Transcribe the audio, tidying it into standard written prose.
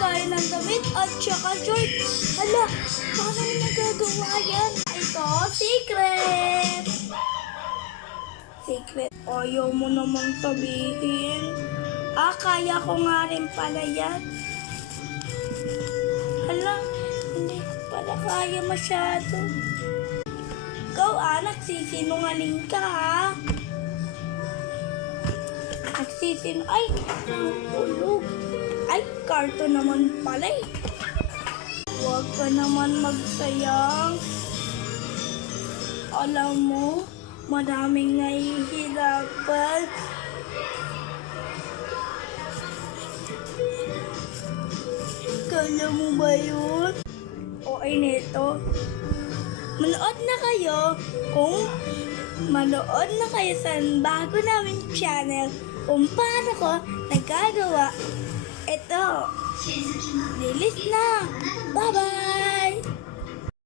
tayo ng damit at saka shorts. Hala, paano mo nagagawa yan? Ito, secret! Secret, ayaw mo namang sabihin. Kaya ko nga rin pala yan. Hala, hindi ko pala kaya masyado. Ikaw nagsisinungaling ka Ay, tulog. Ay, karto naman pala eh. Huwag ka naman magsayang. Alam mo, maraming nahihirapan. Kala mo ba yun? O ay neto. Manood na kayo sa bago namin channel kung paano ko nagagawa. Ito, lilis na. Bye!